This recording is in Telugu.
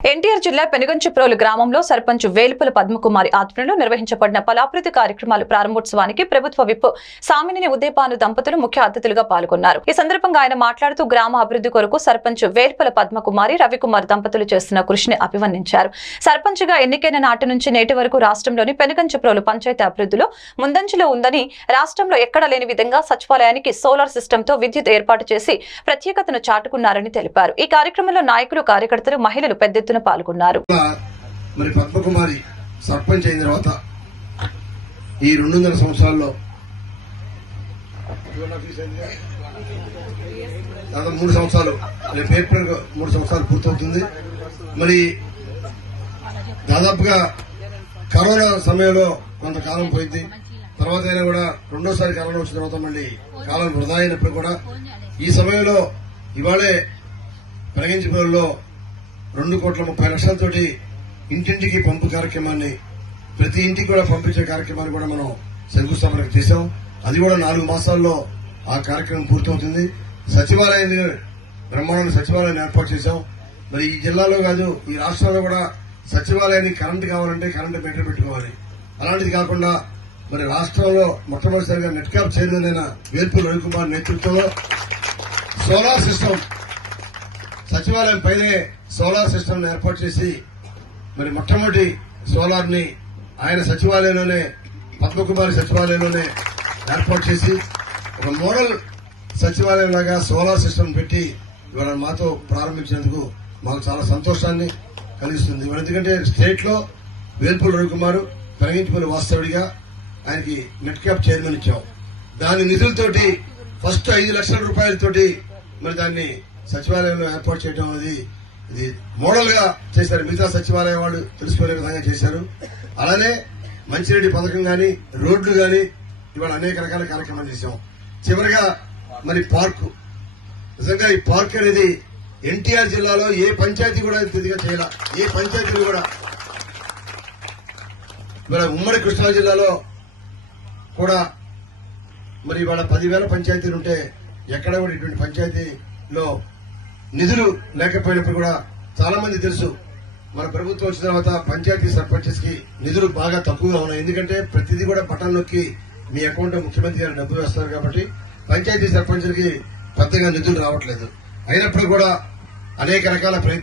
ఎన్టీఆర్ జిల్లా పెనుగంచిప్రోలు గ్రామంలో సర్పంచ్ వేలుపుల పద్మకుమారి ఆధ్వర్యంలో నిర్వహించబడిన పలాభివృద్ధి కార్యక్రమాల ప్రారంభోత్సవానికి ప్రభుత్వ విప్ సామినేని ఉదయపాను దంపతులు ముఖ్య అతిథులుగా పాల్గొన్నారు. ఈ సందర్భంగా ఆయన మాట్లాడుతూ గ్రామ అభివృద్ధి కొరకు సర్పంచ్ వేలుపుల పద్మకుమారి రవికుమార్ దంపతులు చేస్తున్న కృషిని అభివర్ణించారు. సర్పంచ్గా ఎన్నికైన నాటి నుంచి నేటి వరకు రాష్ట్రంలోని పెనుగంచిప్రోలు పంచాయతీ అభివృద్ధిలో ముందంజలో ఉందని రాష్ట్రంలో ఎక్కడ లేని విధంగా సచివాలయానికి సోలార్ సిస్టంతో విద్యుత్ ఏర్పాటు చేసి ప్రత్యేకతను చాటుకున్నారని తెలిపారు. ఈ కార్యక్రమంలో నాయకులు కార్యకర్తలు మహిళలు పెద్ద ఎత్తున పాల్గొన్నారు. మరి పద్మకుమారి సర్పంచ్ అయిన తర్వాత ఈ రెండు వందల సంవత్సరాల్లో దాదాపు మూడు సంవత్సరాలు రేపు ఏప్రిల్ మూడు సంవత్సరాలు పూర్తవుతుంది. మరి దాదాపుగా కరోనా సమయంలో కొంతకాలం పోయింది. తర్వాత అయినా కూడా రెండోసారి కరోనా వచ్చిన తర్వాత మళ్ళీ కాలం వృధా అయినప్పుడు కూడా ఈ సమయంలో ఇవాళే ప్రగించిపోలో రెండు కోట్ల ముప్పై లక్షలతోటి ఇంటింటికి పంపు కార్యక్రమాన్ని ప్రతి ఇంటికి కూడా పంపించే కార్యక్రమాన్ని కూడా మనం శంకుస్థాపనకు చేశాం. అది కూడా నాలుగు మాసాల్లో ఆ కార్యక్రమం పూర్తవుతుంది. సచివాలయం బ్రహ్మాండ సచివాలయాన్ని ఏర్పాటు చేశాం. మరి ఈ జిల్లాలో కాదు ఈ రాష్ట్రంలో కూడా సచివాలయానికి కరెంట్ కావాలంటే కరెంటు మీటర్ పెట్టుకోవాలి. అలాంటిది కాకుండా మరి రాష్ట్రంలో మొట్టమొదటిసారిగా నెట్కాప్ చైర్మన్ అయిన వేల్పూర్ రవికుమార్ నేతృత్వంలో సోలార్ సిస్టమ్ సచివాలయం పైనే సోలార్ సిస్టమ్ ఏర్పాటు చేసి మరి మొట్టమొదటి సోలార్ని ఆయన సచివాలయంలోనే పద్మకుమారి సచివాలయంలోనే ఏర్పాటు చేసి ఒక మోడల్ సచివాలయం లాగా సోలార్ సిస్టమ్ పెట్టి ఇవాళ మాతో ప్రారంభించినందుకు మాకు చాలా సంతోషాన్ని కలిగిస్తుంది. ఇవాళ ఎందుకంటే స్టేట్లో వేల్పూర్ రవికుమార్ తొలగించుకుని వాస్తవుడిగా ఆయనకి నెట్ క్యాప్ చైర్మన్ ఇచ్చాం. దాని నిధులతోటి ఫస్ట్ ఐదు లక్షల రూపాయలతోటి మరి దాన్ని సచివాలయంలో ఏర్పాటు చేయడం అనేది ఇది మోడల్గా చేశారు. మిగతా సచివాలయం వాళ్ళు తెలుసుకునే విధంగా చేశారు. అలానే మంచిరెడ్డి పథకం గాని రోడ్లు గాని ఇవాళ అనేక రకాల కార్యక్రమాలు చేశాం. చివరిగా మరి పార్కు. నిజంగా ఈ పార్క్ అనేది ఎన్టీఆర్ జిల్లాలో ఏ పంచాయతీ కూడా తిరిగా చేయాల. ఏ పంచాయతీలు కూడా. ఇవాళ ఉమ్మడి కృష్ణా జిల్లాలో కూడా మరి ఇవాళ పదివేల పంచాయతీలు ఉంటే ఎక్కడ కూడా ఇటువంటి పంచాయతీలో నిధులు లేకపోయినప్పుడు కూడా చాలా మంది తెలుసు మన ప్రభుత్వం వచ్చిన తర్వాత పంచాయతీ సర్పంచెస్కి నిధులు బాగా తక్కువగా ఉన్నాయి. ఎందుకంటే ప్రతిదీ కూడా బటన్ నొక్కి మీ అకౌంట్ ముఖ్యమంత్రి గారు డబ్బులు వేస్తారు కాబట్టి పంచాయతీ సర్పంచులకి పెద్దగా నిధులు రావట్లేదు. అయినప్పుడు కూడా అనేక రకాల ప్రయత్నాలు